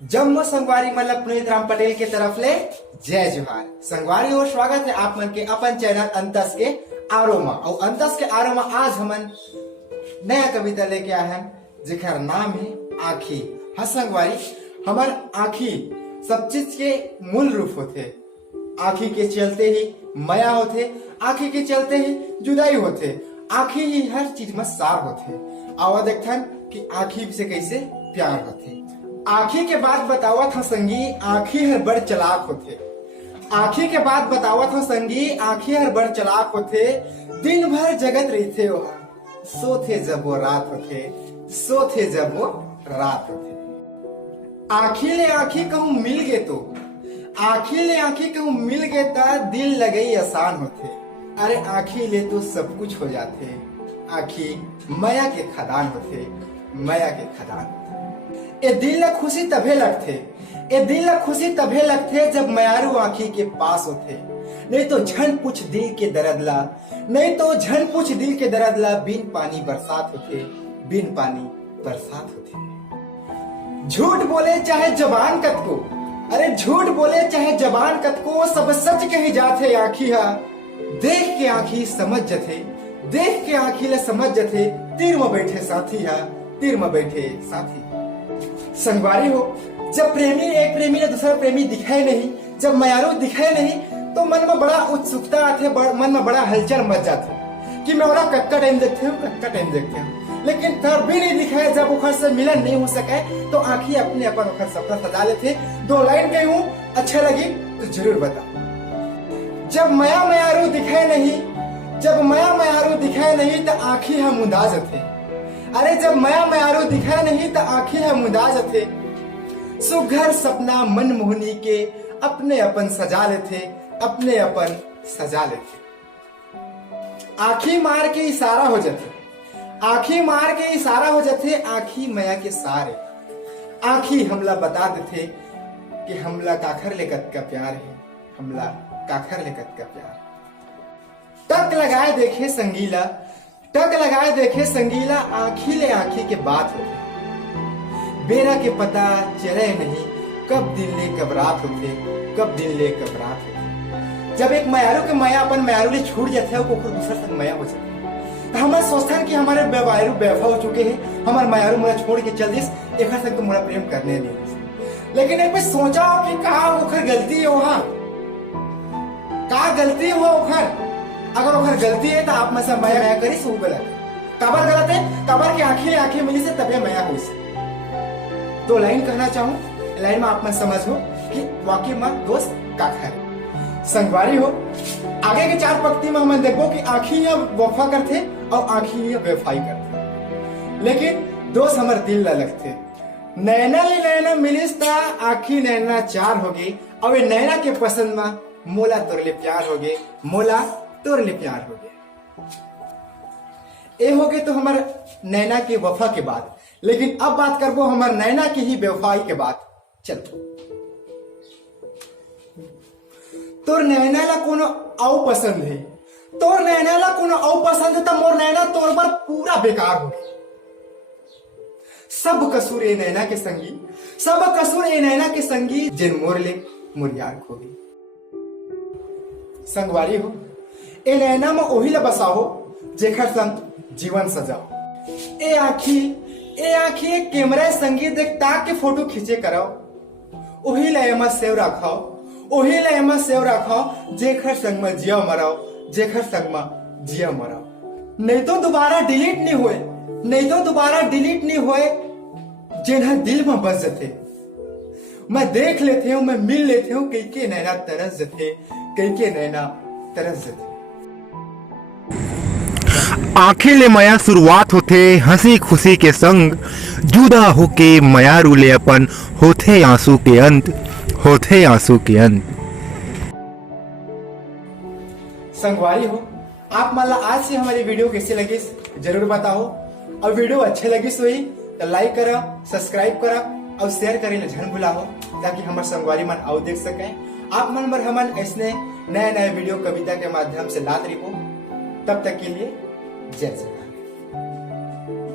जम्मू संगवारी मतलब पुनीत राम पटेल के तरफ ले जय जोहार। संगवारी और स्वागत है आप मन के अपन चैनल अंतस के आरोमा। और अंतस के आरोमा आज हमन नया कविता लेके आए हैं जिकर नाम है आखी। हाँ संगवारी, हमार आखी सब चीज के मूल रूप होते। आखी के चलते ही माया होते, आखी के चलते ही जुदाई होते, आखी ही हर चीज में सार होते। आवा देखथन कि आखी से कैसे प्यार होते। आखी के बाद बतावत हो संगी आखी हर बड़ चलाक होते। आखी के बाद बतावत हो संगी आखी हर बड़ चलाक होते। दिन भर जगत रहते वहाँ, सोते जब वो रात होते, सोते जब वो रात होते। आखी ले आखी कहूँ मिल गए तो, आखी ले आखी कहूँ मिल गए ता दिल लगई आसान होते। अरे आखी ले तो सब कुछ हो जाते। आखी माया के खदान होते, माया के खदान होते। ए दिल ला खुशी तभे लगते, ए दिल ला खुशी तभे लगते जब मयारू आखी के पास होते। नहीं तो झन पूछ दिल के दर्द ला, नहीं तो झन पूछ दिल के दर्द ला। बिन पानी बरसात होते, बिन पानी बरसात होते। झूठ बोले चाहे जबान कतको, अरे झूठ बोले चाहे जबान कतको, सब सच कही जाते आखी हा। देख के आखी समझ जथे, देख के आखी ले समझ जथे। तीर में बैठे साथी हा, तीर में बैठे साथी। संगवारी हो, जब प्रेमी एक प्रेमी ने दूसरा प्रेमी दिखाए नहीं, जब मयारू दिखाए नहीं, तो मन में बड़ा उत्सुकता आते, मन में बड़ा हलचल मच जाते कि मैं वाला कक्का टाइम देखते हूँ, कक्का टाइम देखते हूँ। लेकिन तब भी नहीं दिखाए, जब उखर से मिलन नहीं हो सके तो आखी अपने अपन उखर सपना सजा लेते। दो लाइन कही हूँ, अच्छा लगी तो जरूर बता। जब माया मयारू दिखाए नहीं, जब माया मयारू दिखाए नहीं तो आखी हम मुंदाज थे। अरे जब माया मयारू दिखाए नहीं तो आखी हम मुंदाज थे। सुघर सपना मन मोहनी के अपने अपन सजा लेते, अपने अपन सजा लेते। आखी मार के इशारा हो जाते, आखी मार के इशारा हो जाते। आखी माया के सारे आखी हमला बता देते कि हमला काखर लेकत का प्यार है, हमला काखर लेकत का प्यार। टक लगाए देखे संगीला, टक लगाए देखे संगीला। आखी ले आखी के बात होते, बेरा के पता चले नहीं कब दिन ले कब रात होते, कब दिन ले कब रात होते। जब एक मयारू के माया अपन मयारू ले छूट जाते है, दूसरा संग माया हो जाते। तो हमारे सोचते हैं कि हमारे मयारू बेवफा हो चुके हैं, हमारे मयारू मुझे छोड़ के चल दिस, एक संग तो मुझे प्रेम करने नहीं। लेकिन एक पे सोचा हो कि कहा उखर गलती है, वहां कहा गलती हो उखर। अगर उखर गलती है तो आप में से माया माया करी सो गलत है। कबर गलत है, कबर की आंखें आंखें मिली से तभी माया हो से। दो लाइन कहना चाहूँ, लाइन में आप में समझ हो कि वाकई में दोस्त काखर है। संगवारी हो, आगे के चार पंक्ति में हम देखो कि आखी या वफा करते और आखी या बेवफाई करते। लेकिन दोस्त हमारे दिल ला लगते। नैना ले नैना मिलिस ता आखी नैना चार हो गई। और वे नैना के पसंद में मोला तोर ले प्यार हो गए, मोला तोर ले प्यार हो गए। ए हो गए तो हमारे नैना के वफा के बाद। लेकिन अब बात करबो हमारे नैना की ही बेवफाई के बाद। चल तोर नैना ला कोनो औ पसंद है, तोर नैना ला कोनो औ पसंद है तो मोर नैना तोर पर पूरा बेकार हो गई। सब कसूर ए नैना के संगी, सब कसूर ए नैना के संगी, जिन मोर ले मोर यार खो गई। संगवारी हो, ए नैना में ओही ला बसाओ जेखर संग जीवन सजाओ। ए आखी कैमरा संगी देख ताक के फोटो खींचे कराओ। ओही ला एमा सेव रखाओ, ओही ला एमा सेव रखाओ। जेखर संग में जिया मराओ, जेखर संग में जिया मराओ। नहीं तो दोबारा डिलीट नहीं हुए, नहीं तो दोबारा डिलीट नहीं हुए। जिन्हा दिल में बस जाते, मैं देख लेते हूँ, मैं मिल लेते हूँ। कई के नैना तरस जाते, कई के नैना तरस जाते। आखिर ले माया शुरुआत होते हंसी खुशी के संग, जुदा होके मयारू ले अपन होते आंसू के अंत, होते आंसू के अंत। संगवारी हो, आप मला आज से हमारी वीडियो कैसी लगी जरूर बताओ। और वीडियो अच्छे लगी सोई तो लाइक करा, सब्सक्राइब करा और शेयर करे झन भुलाओ, ताकि हमारे संगवारी मन आओ देख सके। आप मन बर हमन ऐसने नए नए वीडियो कविता के माध्यम से लात रहो। तब तक के लिए जय जय।